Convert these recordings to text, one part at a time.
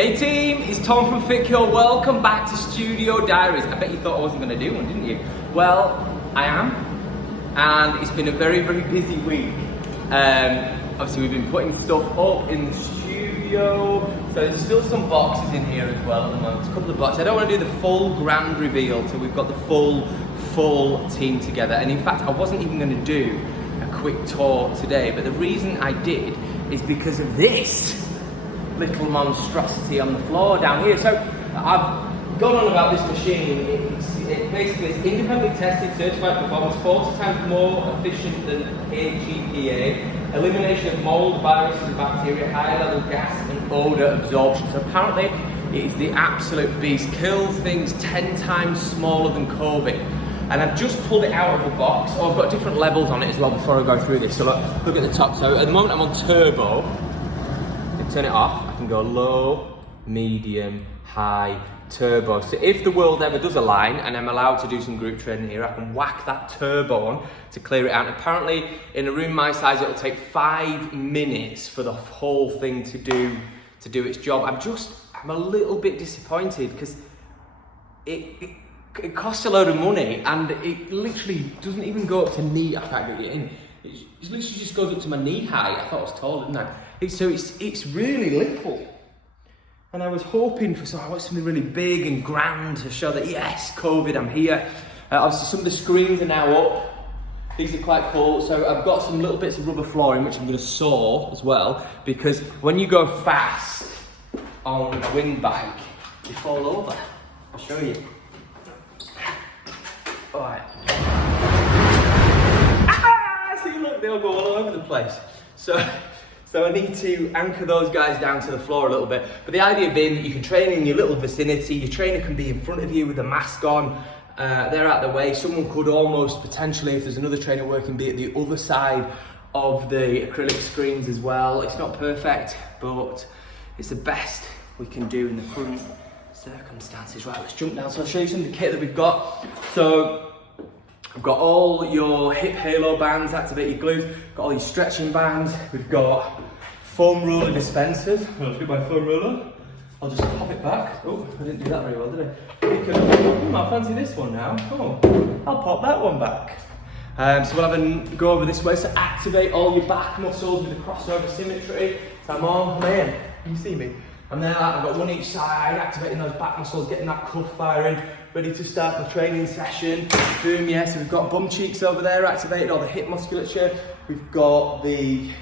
Hey team, it's Tom from FitCure. Welcome back to Studio Diaries. I bet you thought I wasn't going to do one, didn't you? Well, I am, and it's been a very, very busy week. Obviously we've been putting stuff up in the studio, so there's still some boxes in here as well at the moment. There's a couple of boxes. I don't want to do the full grand reveal till we've got the full team together, and in fact I wasn't even going to do a quick tour today, but the reason I did is because of this little monstrosity on the floor down here. So I've gone on about this machine. It's independently tested, certified performance, 40 times more efficient than HEPA, elimination of mold, viruses and bacteria, high level gas and odour absorption. So apparently it is the absolute beast, kills things 10 times smaller than COVID. And I've just pulled it out of the box. Oh, I've got different levels on it as well before I go through this. So look at the top. So at the moment I'm on turbo. Turn it off, I can go low, medium, high, turbo. So if the world ever does align and I'm allowed to do some group training here, I can whack that turbo on to clear it out. And apparently in a room my size, it'll take 5 minutes for the whole thing to do its job. I'm a little bit disappointed because it costs a load of money and it literally doesn't even go up to knee. I can't get it in. It literally just goes up to my knee height. I thought I was tall, didn't I? It's really little. And I was hoping for something really big and grand to show that yes, COVID, I'm here. Obviously some of the screens are now up. These are quite cool. So I've got some little bits of rubber flooring which I'm going to saw as well, because when you go fast on a wind bike, you fall over. I'll show you. Alright. See, look, they all go all over the place. So I need to anchor those guys down to the floor a little bit. But the idea being that you can train in your little vicinity. Your trainer can be in front of you with a mask on. They're out of the way. Someone could almost potentially, if there's another trainer working, be at the other side of the acrylic screens as well. It's not perfect, but it's the best we can do in the current circumstances. Right, let's jump down. So I'll show you some of the kit that we've got. So I've got all your hip halo bands, activate your glutes, got all your stretching bands, we've got foam roller dispensers. I'll do my foam roller. I'll just pop it back. Oh, I didn't do that very well, did I? I fancy this one now. Oh, I'll pop that one back. So we'll have a go over this way. So activate all your back muscles with the crossover symmetry. So I'm on, man, can you see me? I'm there, I've got one each side, activating those back muscles, getting that cuff firing, ready to start the training session. Boom, yeah, so we've got bum cheeks over there, activated all the hip musculature. We've got the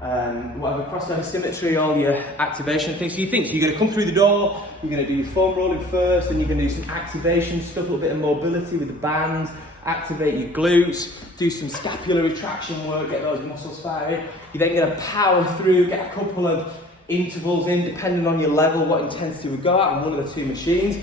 crossover symmetry, all your activation things. So you're gonna come through the door, you're gonna do your foam rolling first, then you're gonna do some activation stuff, a little bit of mobility with the bands, activate your glutes, do some scapular retraction work, get those muscles firing. You're then gonna power through, get a couple of intervals in, depending on your level, what intensity we go at on one of the two machines.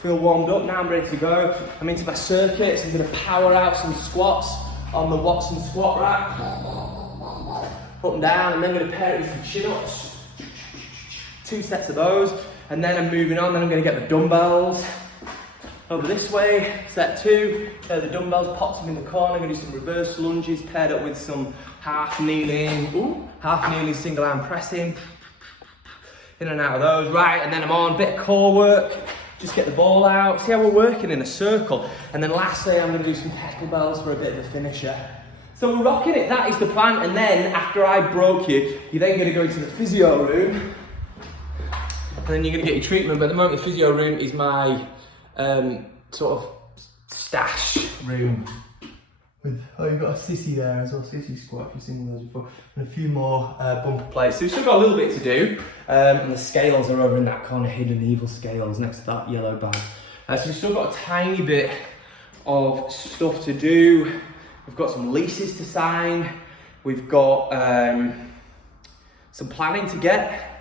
Feel warmed up, now I'm ready to go. I'm into my circuit, so I'm gonna power out some squats on the Watson squat rack. Up and down, and then I'm gonna pair it with some chin-ups. 2 sets of those, and then I'm moving on, then I'm gonna get the dumbbells. Over this way, set 2, the dumbbells, pops them in the corner, I'm gonna do some reverse lunges paired up with some half kneeling single arm pressing. In and out of those, right, and then I'm on, bit of core work, just get the ball out, see how we're working in a circle, and then lastly I'm going to do some kettlebells for a bit of a finisher. So we're rocking it, that is the plan, and then after I broke you, you're then going to go into the physio room, and then you're going to get your treatment, but at the moment the physio room is my sort of stash room. You've got a sissy there as well, sissy squat, if you've seen those before, and a few more bumper plates. So we've still got a little bit to do, and the scales are over in that corner, hidden evil scales next to that yellow bag. So we've still got a tiny bit of stuff to do. We've got some leases to sign. We've got some planning to get.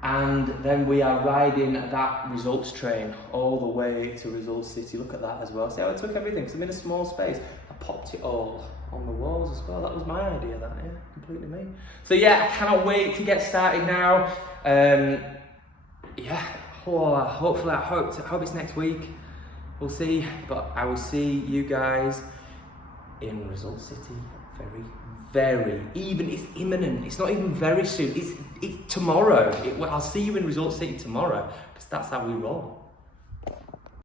And then we are riding that results train all the way to Results City. Look at that as well. See how I took everything, because I'm in a small space. I popped it all on the walls as well. That was my idea, that, yeah, completely me. So yeah, I cannot wait to get started now. Yeah, hopefully, I hope it's next week. We'll see, but I will see you guys in Results City even, it's imminent. It's not even very soon. It's tomorrow. I'll see you in Resort City tomorrow, because that's how we roll.